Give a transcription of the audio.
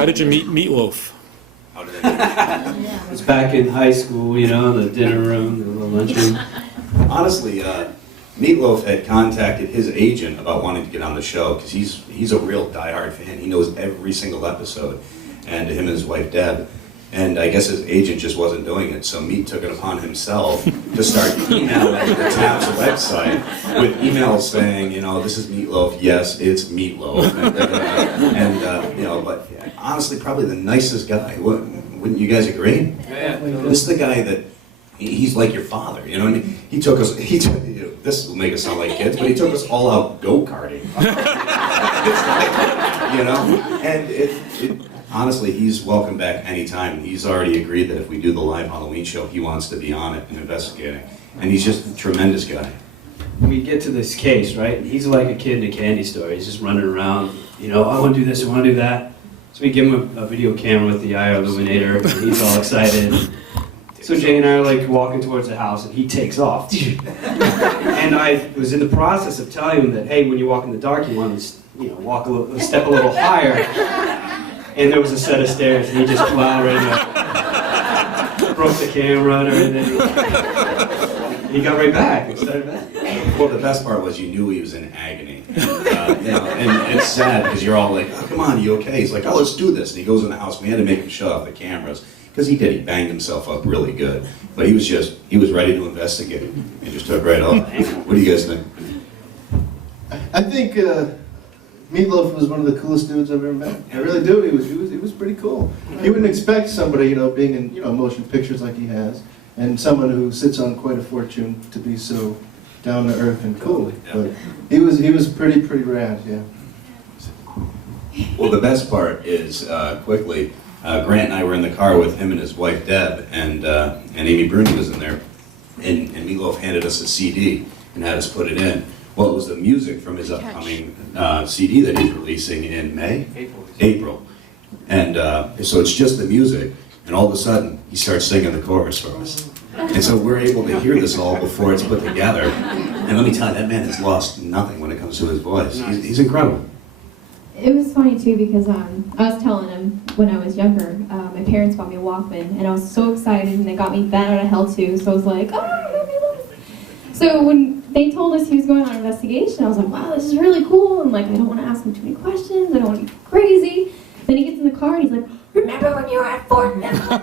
How did you meet Meat Loaf? How did I meet It was back in high school, you know, the dinner room, the little lunchroom. Honestly, Meat Loaf had contacted his agent about wanting to get on the show because he's a real diehard fan. He knows every single episode, and him and his wife Deb. And I guess his agent just wasn't doing it, so Meat took it upon himself to start emailing the TAP's website with emails saying, you know, this is Meat Loaf, yes, it's Meat Loaf. And you know, but honestly, probably the nicest guy. Wouldn't you guys agree? Yeah. This is the guy that, he's like your father, you know what I mean? He took, you know, this will make us sound like kids, but he took us all out go-karting. You know? And honestly, he's welcome back anytime. He's already agreed that if we do the live Halloween show, he wants to be on it and investigating. And he's just a tremendous guy. We get to this case, right? He's like a kid in a candy store. He's just running around, you know, I want to do this, I want to do that. So we give him a video camera with the IR illuminator, and he's all excited. So Jay and I are like walking towards the house, and he takes off. And I was in the process of telling him that, hey, when you walk in the dark, you want to, you know, walk a little, step a little higher. And there was a set of stairs, and he just plowed right up. Broke the camera and everything. And he got right back and started back. Well, the best part was you knew he was in agony. You know, and it's sad because you're all like, oh, come on, you okay? He's like, oh, let's do this. And he goes in the house. We had to make him shut off the cameras because he did. He banged himself up really good. But he was ready to investigate and just took right off. What do you guys think? I think Meat Loaf was one of the coolest dudes I've ever met. I really do. He was pretty cool. You wouldn't expect somebody, you know, being in, you know, motion pictures like he has, and someone who sits on quite a fortune to be so down to earth and cool. But he was pretty rad, yeah. Well, the best part is, quickly, Grant and I were in the car with him and his wife Deb, and Amy Bruni was in there, and Meat Loaf handed us a CD and had us put it in. Well, it was the music from his upcoming CD that he's releasing in May? April. And so it's just the music, and all of a sudden, he starts singing the chorus for us. And so we're able to hear this all before it's put together. And let me tell you, that man has lost nothing when it comes to his voice. He's incredible. It was funny too because I was telling him when I was younger, my parents bought me a Walkman, and I was so excited, and they got me Bat Out of Hell too. So I was like, oh, so when they told us he was going on an investigation, I was like, wow, this is really cool. And like, I don't want to ask him too many questions. I don't want to be crazy. Then he gets in the car and he's like, remember when you were at Fort Mifflin?